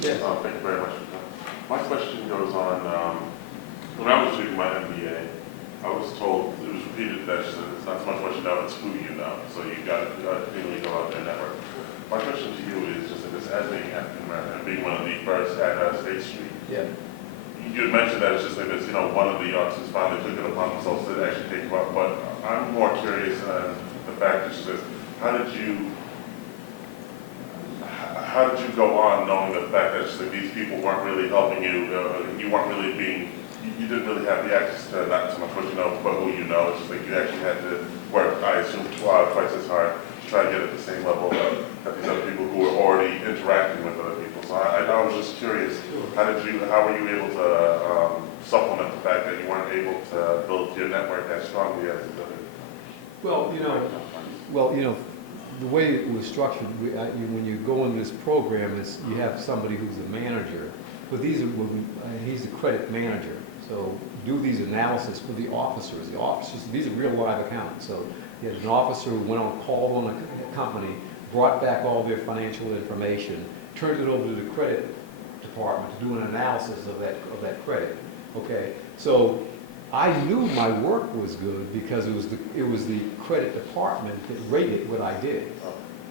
Yes. Thank you very much. My question goes on, when I was doing my MBA, I was told, it was repeated that it's not so much what you know, it's who you know. So you got to continually go out there and network. My question to you is just this, as being African American and being one of the first at State Street. Yeah. You had mentioned that it's just like this, one of the artists finally took it upon themselves to actually take you out. But I'm more curious on the fact that just how did you go on knowing the fact that just like these people weren't really helping you, you weren't really being, you didn't really have the access to not so much what you know, but who you know. It's just like you actually had to work, I assume, twice as hard to try to get at the same level that these other people who were already interacting with other people. So I was just curious, how were you able to supplement the fact that you weren't able to build your network as strongly as these other? Well, the way it was structured, when you go in this program, is you have somebody who's a manager, but he's a credit manager. So do these analysis for the officers. The officers, these are real live accounts. So you had an officer who went on, called on a company, brought back all their financial information, turned it over to the credit department to do an analysis of that credit. Okay, so I knew my work was good because it was the credit department that rated what I did.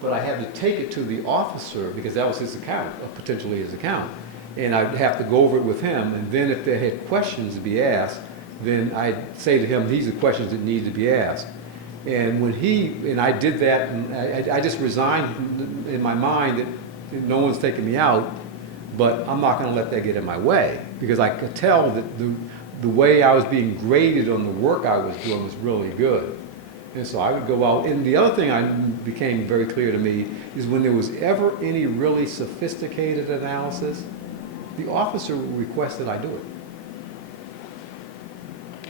But I had to take it to the officer because that was his account, potentially his account. And I'd have to go over it with him, and then if they had questions to be asked, then I'd say to him, these are questions that need to be asked. And when I did that, and I just resigned in my mind that no one's taking me out, but I'm not going to let that get in my way, because I could tell that the way I was being graded on the work I was doing was really good. And so I would go out, and the other thing became very clear to me is when there was ever any really sophisticated analysis, the officer would request that I do it.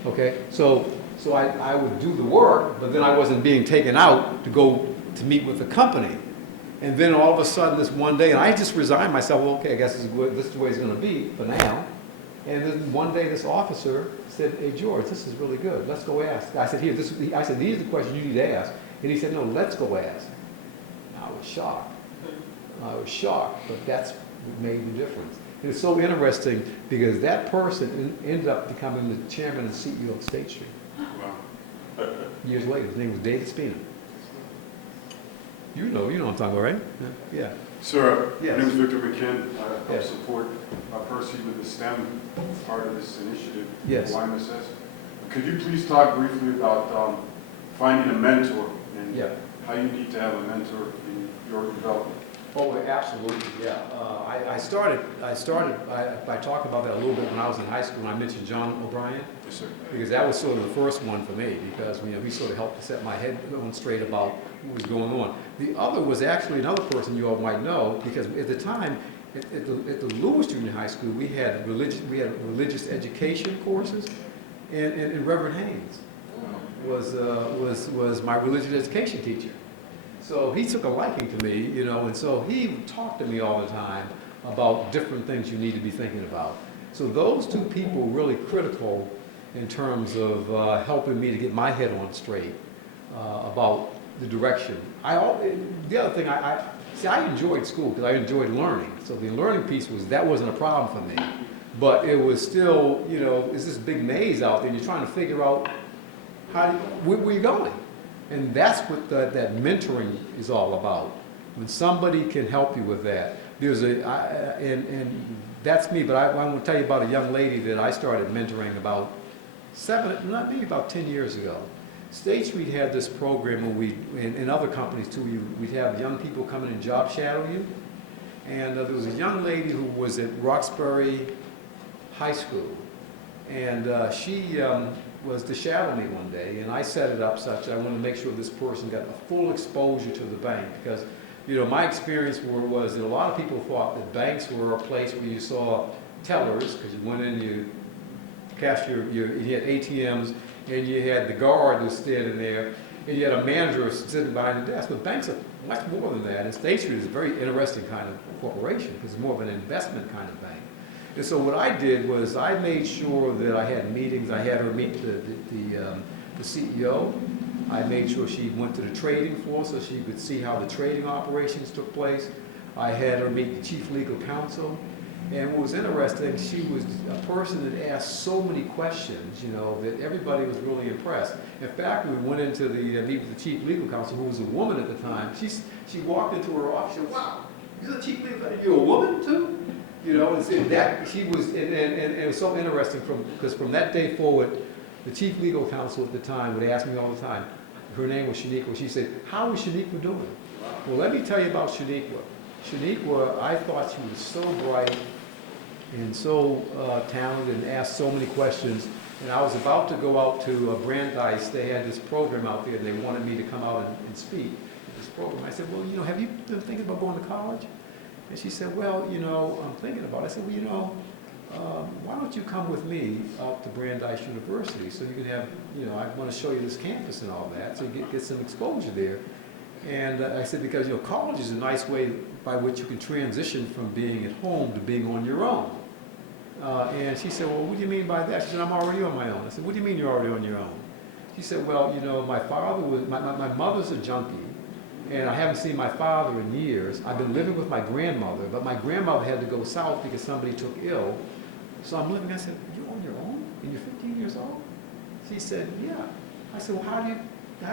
Okay, so I would do the work, but then I wasn't being taken out to go to meet with the company. And then all of a sudden this one day, and I just resigned myself, well, okay, I guess this is the way it's going to be for now. And then one day this officer said, hey, George, this is really good. Let's go ask. I said, these are the questions you need to ask. And he said, no, let's go ask. And I was shocked, but that's what made the difference. And it's so interesting because that person ended up becoming the chairman and CEO of State Street. Wow. Years later, his name was David Spina. You know what I'm talking about, right? Yeah. Sir, Yes. my name is Victor McKinn. I help Yes. support Percy with the STEM part of this initiative, Yes. YMSS. Could you please talk briefly about finding a mentor and Yeah. how you need to have a mentor in your development? Oh, absolutely, yeah. I talked about that a little bit when I was in high school, when I mentioned John O'Brien, Yes, sir. because that was sort of the first one for me, because he sort of helped to set my head on straight about what was going on. The other was actually another person you all might know, because at the time, at the Lewis Junior High School, we had religious education courses, and Reverend Haynes was my religious education teacher. So he took a liking to me, and so he would talk to me all the time about different things you need to be thinking about. So those two people were really critical in terms of helping me to get my head on straight about the direction. The other thing, I enjoyed school because I enjoyed learning. So the learning piece wasn't a problem for me. But it was still, it's this big maze out there and you're trying to figure out where you're going. And that's what that mentoring is all about. When somebody can help you with that. And that's me, but I want to tell you about a young lady that I started mentoring about maybe about 10 years ago. State Street had this program where and other companies too, we'd have young people come in and job shadow you. And there was a young lady who was at Roxbury High School. And she was to shadow me one day, and I set it up such that I wanted to make sure this person got a full exposure to the bank, because my experience was that a lot of people thought that banks were a place where you saw tellers, because you went in, you cashed you had ATMs, and you had the guard who's standing there, and you had a manager sitting behind the desk. But banks are much more than that, and State Street is a very interesting kind of corporation because it's more of an investment kind of bank. And so what I did was I made sure that I had meetings. I had her meet the CEO. I made sure she went to the trading floor so she could see how the trading operations took place. I had her meet the chief legal counsel. And what was interesting, she was a person that asked so many questions, you know, that everybody was really impressed. In fact, we went into the meet with the chief legal counsel, who was a woman at the time. She walked into her office. She said, "Wow, you're the chief legal counsel. You're a woman too?" You know, and that she was, and it was so interesting because from that day forward, the chief legal counsel at the time would ask me all the time. Her name was Shaniqua. She said, "How is Shaniqua doing?" Well, let me tell you about Shaniqua. Shaniqua, I thought she was so bright and so talented and asked so many questions. And I was about to go out to Brandeis. They had this program out there, and they wanted me to come out and speak at this program. I said, "Well, you know, have you been thinking about going to college?" And she said, "Well, you know, I'm thinking about it." I said, "Well, you know, why don't you come with me out to Brandeis University so you can have, you know, I want to show you this campus and all that, so you get some exposure there." And I said, because, you know, college is a nice way by which you can transition from being at home to being on your own. And she said, "Well, what do you mean by that?" She said, "I'm already on my own." I said, "What do you mean you're already on your own?" She said, "Well, you know, my father was, my mother's a junkie, and I haven't seen my father in years. I've been living with my grandmother, but my grandmother had to go south because somebody took ill. So I'm living." I said, "You're on your own? And you're 15 years old?" She said, "Yeah." I said, "Well, how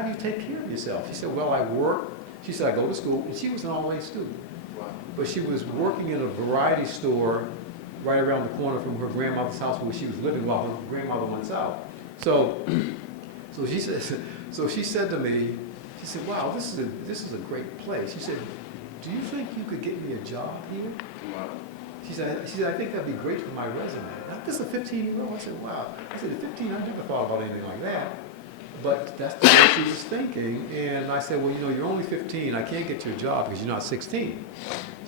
do you take care of yourself?" She said, "Well, I work." She said, "I go to school," and she was an all-A student. Wow. But she was working in a variety store right around the corner from her grandmother's house where she was living while her grandmother went south. So she said to me, she said, "Wow, this is a great place." She said, "Do you think you could get me a job here?" Wow. She said, "I think that'd be great for my resume." Now, this is a 15-year-old. I said, "Wow." I said, "At 15, I never thought about anything like that." But that's the way she was thinking. And I said, "Well, you know, you're only 15. I can't get you a job because you're not 16.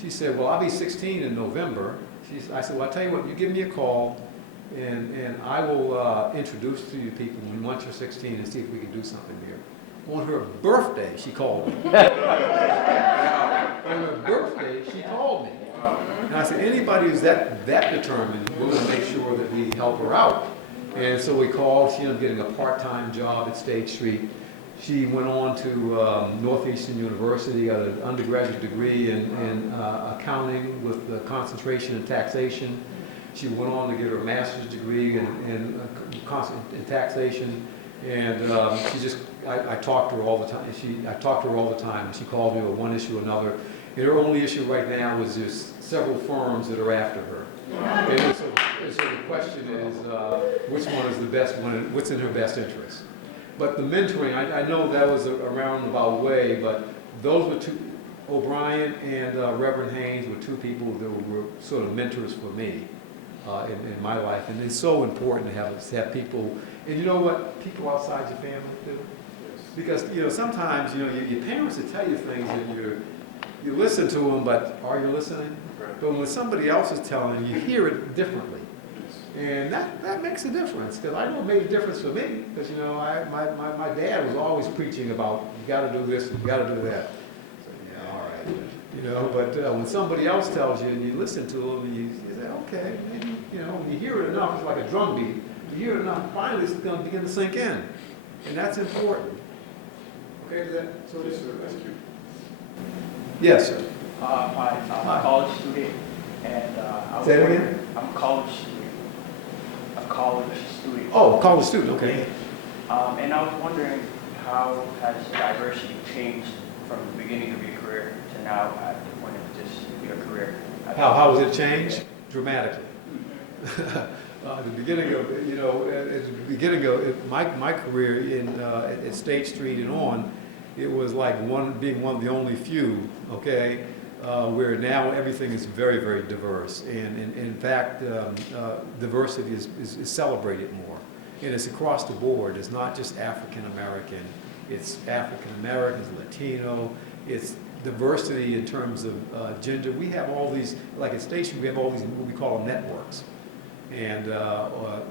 She said, "Well, I'll be 16 in November." I said, "Well, I'll tell you what, you give me a call, and I will introduce to you people once you're 16 and see if we can do something here." On her birthday, she called me. On her birthday, she called me. And I said, anybody who's that determined, we're going to make sure that we help her out. And so we called. She ended up getting a part-time job at State Street. She went on to Northeastern University, got an undergraduate degree in accounting with a concentration in taxation. She went on to get her master's degree in taxation. And I talked to her all the time. I talked to her all the time, and she called me with one issue or another. And her only issue right now is there's several firms that are after her. And so the question is, which one is the best one, what's in her best interest? But the mentoring, I know that was a roundabout way, but those were two, O'Brien and Reverend Haynes were two people that were sort of mentors for me in my life. And it's so important to have people, and you know what, people outside your family do? Because, you know, sometimes, you know, your parents will tell you things and you listen to them, but are you listening? Right. But when somebody else is telling you, you hear it differently. And that makes a difference, because I know it made a difference for me, because, you know, my dad was always preaching about, you got to do this, you got to do that. So, yeah, all right. You know, but when somebody else tells you and you listen to them, and you say, okay, maybe, you know, when you hear it enough, it's like a drum beat. You hear it enough, finally it's going to begin to sink in. And that's important. Okay, is that? So Yes, sir. Thank you. Yes, sir. Hi, I'm a college student, and I was Say it wondering- again? I'm a college student. Oh, college student, okay. And I was wondering, how has diversity changed from the beginning of your career to now at the point of just your career? How has it changed? Dramatically. The beginning of, you know, at the beginning of my career at State Street and on, it was like being one of the only few, okay, where now everything is very, very diverse. And in fact, diversity is celebrated more. And it's across the board. It's not just African American. It's African Americans, Latino. It's diversity in terms of gender. We have all these, like at State Street, we have all these, what we call them networks. And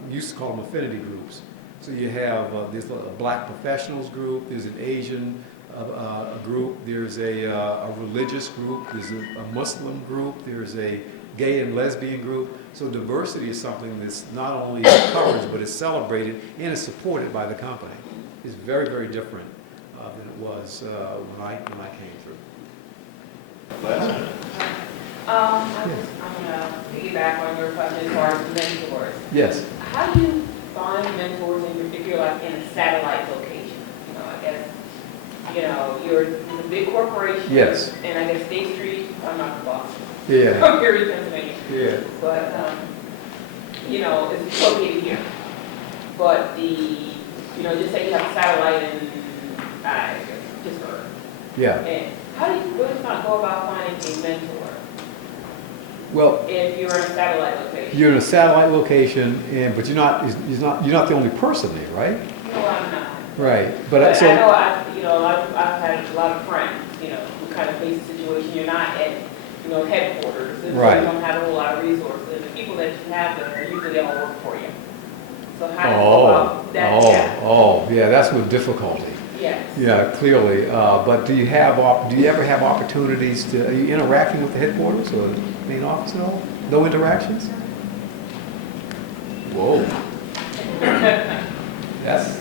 we used to call them affinity groups. So you have there's a black professionals group, there's an Asian group, there's a religious group, there's a Muslim group, there's a gay and lesbian group. So diversity is something that's not only encouraged, but it's celebrated and is supported by the company. It's very, very different than it was when I came through. Last. I'm gonna piggyback on your question as far as mentors. Yes. How do you find mentors if you're like in a satellite location? I guess, you're in a big corporation. Yes. And I guess State Street, I'm not from Boston. Yeah. I'm here in Pennsylvania. Yeah. But, it's located here. But just say you have a satellite in, Pittsburgh. Yeah. And how do you really not go about finding a mentor Well, if you're in a satellite location? you're in a satellite location, but you're not the only person there, right? No, I'm not. Right. But But so. I know I've had a lot of friends, who kind of face the situation. You're not at, headquarters, and so Right. you don't have a whole lot of resources. And the people that you have there are usually all work for you. So how do you go about that? Yeah, that's with difficulty. Yes. Yeah, clearly. But do you ever have opportunities are you interacting with the headquarters or the main office at all? No interactions? Whoa. That's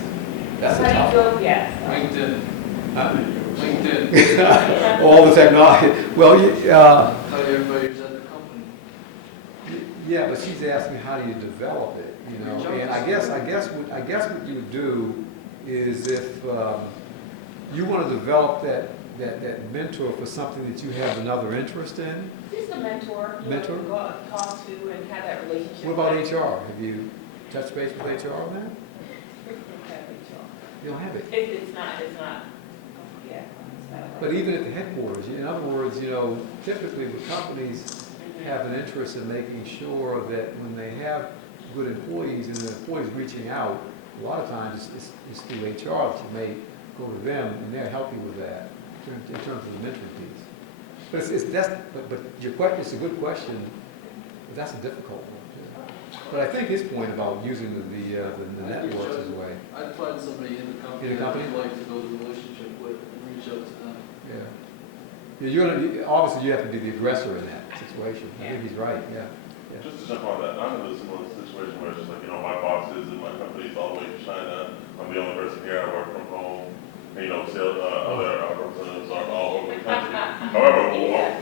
a How do you tough. feel? Yes. LinkedIn. Huh? LinkedIn. All the technology. Well, Tell you everybody who's at the company. yeah, but she's asking how do you develop it, Reach out And to I guess what you would do is if you want to develop that mentor for something that you have another interest in. Just a mentor. Mentor? To go out and talk to and have that relationship. What about with. HR? Have you touched base with HR on that? You don't have it. It's not, yeah. it's not But even at the headquarters, in other words, typically the companies have an interest in making sure that when they have good employees and the employees reaching out, a lot of times it's through HR that you may go to them and they'll help you with that in terms of the mentoring piece. But your question is a good question, but that's a difficult one too. But I think his point about using the networks is a way. I'd find somebody in the company. In the company? I'd like to build a relationship with and reach out to them. Yeah. Obviously you have to be the aggressor in that situation. I think he's right, yeah. Just to jump on that, I'm in a similar situation where it's just like, my bosses and my company's all the way in China. I'm the only person here. I work from home. Sales, other representatives are all over the country. However,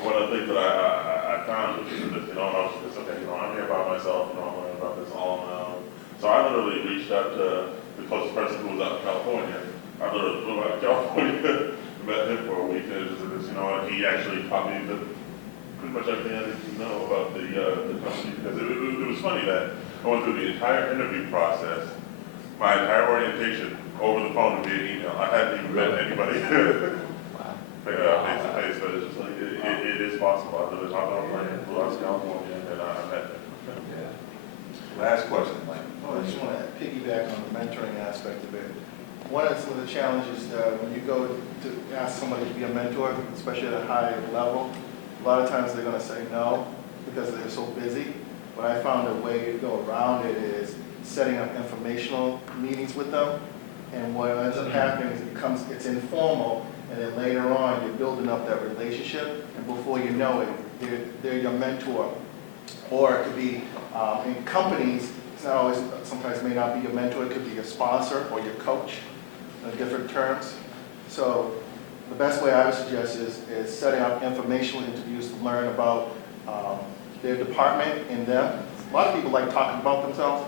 one of the things that I found was just, I was just, okay, I'm here by myself, I'm learning about this all now. So I literally reached out to the closest person who was out in California. I literally flew out to California, met him for a week, and he actually taught me pretty much everything I needed to know about the company, because it was funny that I went through the entire interview process, my entire orientation, over the phone and via email. I hadn't even met anybody face to face, but it's just like, it is possible. I lived on a plane, flew out to California, and I met them. Last question, Mike. I just want to piggyback on the mentoring aspect of it. One of some of the challenges when you go to ask somebody to be a mentor, especially at a high level, a lot of times they're going to say no because they're so busy. But I found a way to go around it is setting up informational meetings with them. And what ends up happening is it's informal, and then later on you're building up that relationship, and before you know it, they're your mentor. Or it could be in companies, it's not always, sometimes it may not be your mentor, it could be your sponsor or your coach, different terms. So the best way I would suggest is setting up informational interviews to learn about their department and them. A lot of people like talking about themselves.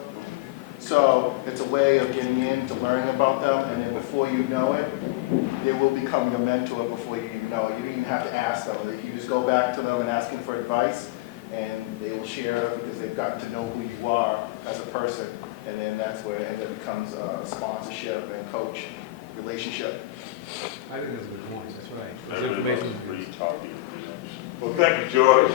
So it's a way of getting in to learning about them, and then before you know it, they will become your mentor before you even know it. You don't even have to ask them. You just go back to them and ask them for advice, and they will share because they've gotten to know who you are as a person, and then that's where it becomes a sponsorship and coach relationship. I think that's a good point, that's right. That There's really information. was free talking. Well, thank you, George.